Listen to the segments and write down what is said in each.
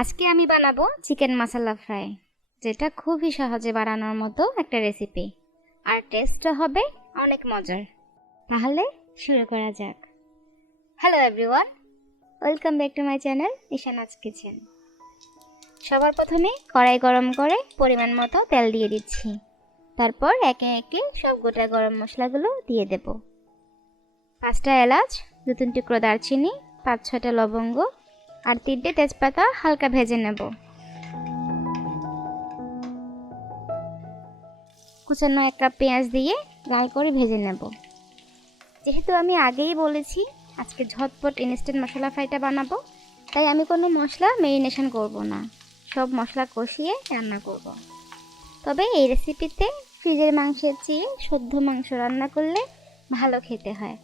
আজকে আমি বানাবো চিকেন মশলা ফ্রাই, যেটা খুবই সহজে বানানোর মতো একটা রেসিপি, আর টেস্টটা হবে অনেক মজার। তাহলে শুরু করা যাক। Hello everyone, welcome back to my channel Ishana's kitchen. সবার প্রথমে কড়াই গরম করে পরিমাণ মতো তেল দিয়ে দিচ্ছি। তারপর একে একে সব গোটা গরম মশলাগুলো দিয়ে দেব। 5টা এলাচ, 2-3 টুকরো দারচিনি, 5-6টা লবঙ্গ আর 3টে তেজপাতা হালকা ভেজে নেব। কুচানো 1 কাপ পেঁয়াজ দিয়ে লাল করে ভেজে নেব। যেহেতু আমি আগেই বলেছি আজকে ঝটপট ইনস্ট্যান্ট মশলা ফ্রাইটা বানাবো, তাই আমি কোনো মশলা ম্যারিনেশন করব না, সব মশলা কষিয়ে রান্না করব। তবে এই রেসিপিতে ফ্রিজের মাংসের চেয়ে শুদ্ধ মাংস রান্না করলে ভালো খেতে হয়।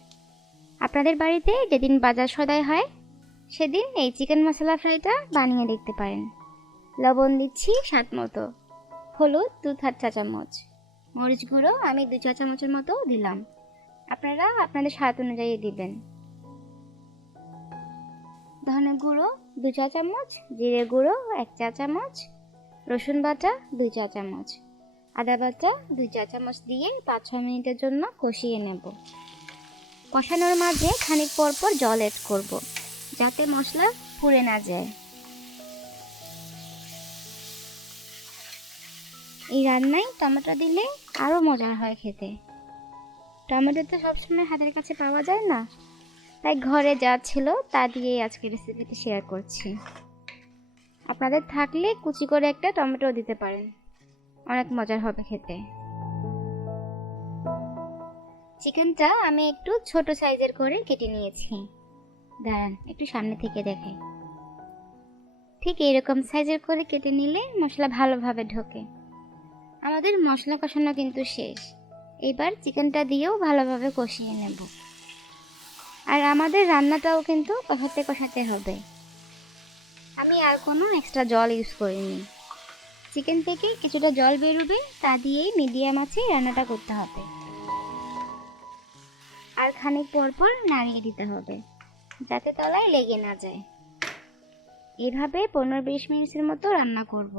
আপনাদের বাড়িতে যেদিন বাজার সদাই হয় সেদিন এই চিকেন মশলা ফ্রাইটা বানিয়ে দেখতে পারেন। লবণ দিচ্ছি স্বাদ মতো, হলুদ 2/3 চা চামচ, মরিচ গুঁড়ো আমি 2 চা চামচের মতো দিলাম, আপনারা আপনাদের স্বাদ অনুযায়ী দিবেন। ধনে গুঁড়ো 2 চা চামচ, জিরে গুঁড়ো 1 চা চামচ, রসুন বাটা 2 চা চামচ, আদা বাটা 2 চা চামচ দিয়ে 5-6 মিনিটের জন্য কষিয়ে নেব। কষানোর মাঝে খানিক পর পর জল অ্যাড করব, যাতে মশলা পুড়ে না যায়। এই রান্নায় টমেটো দিলে আরও মজার হয় খেতে। টমেটো তো সবসময় হাতের কাছে পাওয়া যায় না, তাই ঘরে যা ছিল তা দিয়েই আজকে রেসিপিটি শেয়ার করছি। আপনাদের থাকলে কুচি করে একটা টমেটো দিতে পারেন, অনেক মজার হবে খেতে। চিকেনটা আমি একটু ছোট সাইজের করে কেটে নিয়েছি। দাঁড়ান একটু সামনে থেকে দেখাই। ঠিক এইরকম সাইজের করে কেটে নিলে মশলা ভালোভাবে ঢোকে। আমাদের মশলা কষানো কিন্তু শেষ, এবার চিকেনটা দিয়েও ভালোভাবে কষিয়ে নেব। আর আমাদের রান্নাটাও কিন্তু কষাতে কষাতে হবে। আমি আর কোনো এক্সট্রা জল ইউজ করিনি। চিকেন থেকে কিছুটা জল বেরোবে, তা দিয়েই মিডিয়াম আঁচে রান্নাটা করতে হবে। আর খানিক পর পর নাড়িয়ে দিতে হবে, যাতে তলায় লেগে না যায়। এভাবে 15-20 মিনিটের মতো রান্না করব।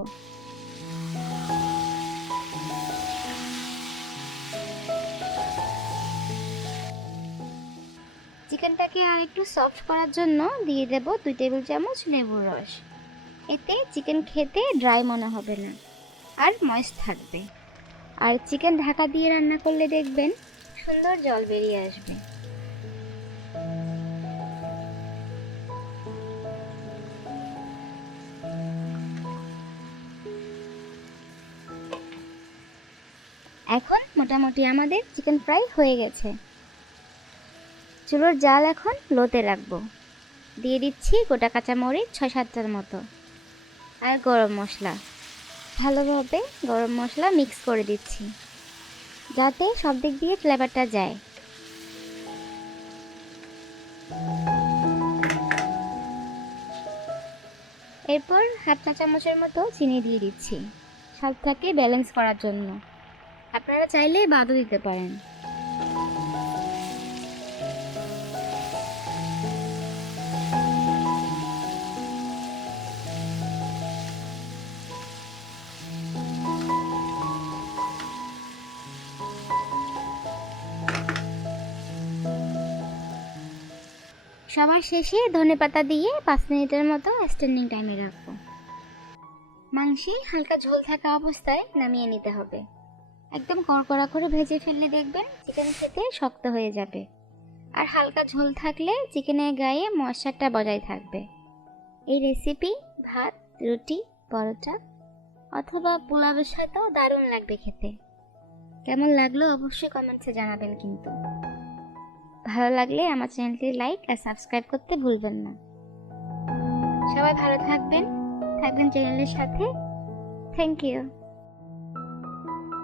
চিকেনটাকে আর একটু সফট করার জন্য দিয়ে দেব 2 টেবিল চামচ লেবুর রস। এতে চিকেন খেতে ড্রাই মনে হবে না, আর ময়েস্ট থাকবে। আর চিকেন ঢাকা দিয়ে রান্না করলে দেখবেন সুন্দর জল বেরিয়ে আসবে। এখন মোটামুটি আমাদের চিকেন ফ্রাই হয়ে গেছে। চুলোর জাল এখন লোতে রাখবো। দিয়ে দিচ্ছি গোটা কাঁচামরিচ 6-7টার মতো, আর গরম মশলা। ভালোভাবে গরম মশলা মিক্স করে দিচ্ছি, যাতে সব দিক দিয়ে ফ্লেভারটা যায়। এরপর 1/2 চা চামচের মতো চিনি দিয়ে দিচ্ছি, স্বাদটাকে ব্যালেন্স করার জন্য। আপনারা চাইলে বাদও দিতে পারেন। সবার শেষে ধনেপাতা দিয়ে 5 মিনিটের মতো স্ট্যান্ডিং টাইমে রাখবো। মাংসে হালকা ঝোল থাকা অবস্থায় নামিয়ে নিতে হবে। একদম কড়কড়া করে ভেজে ফেললে দেখবেন চিকেন খেতে শক্ত হয়ে যাবে, আর হালকা ঝোল থাকলে চিকেনের গায়ে ময়েশ্চারটা বজায় থাকবে। এই রেসিপি ভাত, রুটি, পরোটা অথবা পোলাওয়ের সাথেও দারুণ লাগবে খেতে। কেমন লাগলো অবশ্যই কমেন্টসে জানাবেন কিন্তু। ভালো লাগলে আমার চ্যানেলটি লাইক আর সাবস্ক্রাইব করতে ভুলবেন না। সবাই ভালো থাকবেন চ্যানেলের সাথে। Thank you.